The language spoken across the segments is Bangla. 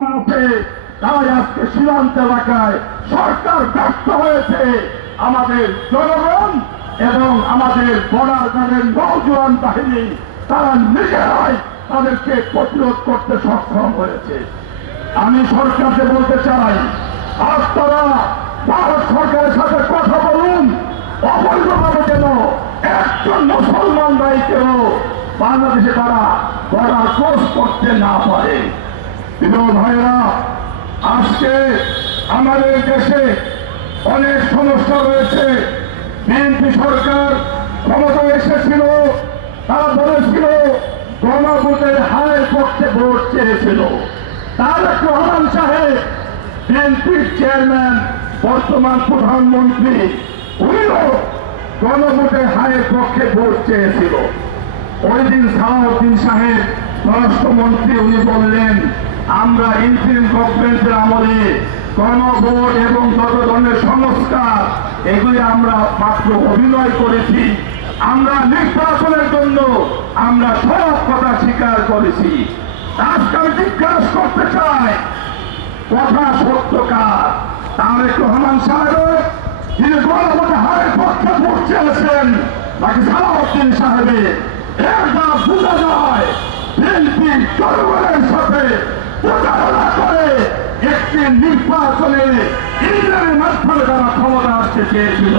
আছে। তাই আজকে সীমান্ত এলাকায় সরকার ব্যর্থ হয়েছে। আমাদের জনগণ এবং আমাদের বর্ডার গার্ডের নৌজওয়ান বাহিনী তারা নিজেরাই তাদেরকে প্রতিরোধ করতে সক্ষম হয়েছে। আমি সরকারকে বলতে চাই, আপনারা ভারত সরকারের সাথে কথা বলুন, অবৈধভাবে যেন একজন মুসলমান ভাইকেও বাংলাদেশে তারা বর্ডার ক্রস করতে না পারে। প্রিয় ভাইরা, আজকে আমাদের দেশে অনেক সমস্যা রয়েছে। বিএনপি সরকার ক্ষমতায় এসেছিল, তারা বলেছিল গণভোটের হারের পক্ষে ভোট চেয়েছিল। তারেক রহমান সাহেব বিএনপির চেয়ারম্যান, বর্তমান প্রধানমন্ত্রী, উনিও গণভোটের হারের পক্ষে ভোট চেয়েছিল। ওই দিন সালাউদ্দিন সাহেব স্বরাষ্ট্রমন্ত্রী, উনি বললেন আমরা ইন্টারিম গভর্নমেন্টের আমলে গণভোট এবং যত ধরনের সংস্কার এগুলি আমরা মাত্র অভিনয় করেছি, আমরা নির্বাচনের জন্য আমরা সব কথা স্বীকার করেছি। আজকে আমি জিজ্ঞাসা করতে চাই, কথা সত্যকার তারেক রহমান সাহেব তিনি গণভোটে হারের পক্ষে ভোট চেয়েছেন নাকি সালাউদ্দিন সাহেবের? এর দ্বারা বোঝা যায় বিএনপি জনগণের সাথে প্রতারণা করে একটি নির্বাচনে ইন্টারের মাধ্যমে তারা ক্ষমতা আসতে চেয়েছিল।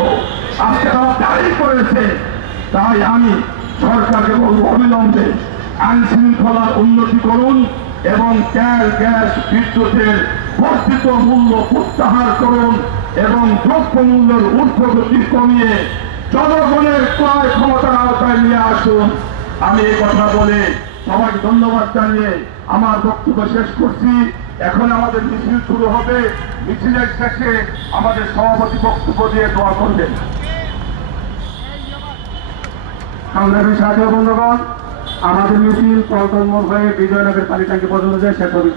আজকে তারা দায়ী করেছে। তাই আমি সরকারকে বলবো, অবিলম্বে আইন শৃঙ্খলার উন্নতি করুন এবং তেল, গ্যাস, বিদ্যুতের বর্ধিত মূল্য প্রত্যাহার করুন এবং দ্রব্য মূল্যের ঊর্ধ্বগতি কমিয়ে জনগণের ক্রয় ক্ষমতার আওতায় নিয়ে আসুন। আমি এই কথা বলে সবাইকে ধন্যবাদ জানিয়ে আমার বক্তব্য শেষ করছি। এখন আমাদের মিছিল শুরু হবে। মিছিলের শেষে আমাদের সভাপতি বক্তব্য দিয়ে দোয়া করবেন। সংগ্রামী সাথী বন্ধুগণ, আমাদের মিছিল পল্টন মোড় হয়ে বিজয়নগর পানি ট্যাঙ্কি পর্যন্ত যায় শেষ হবে।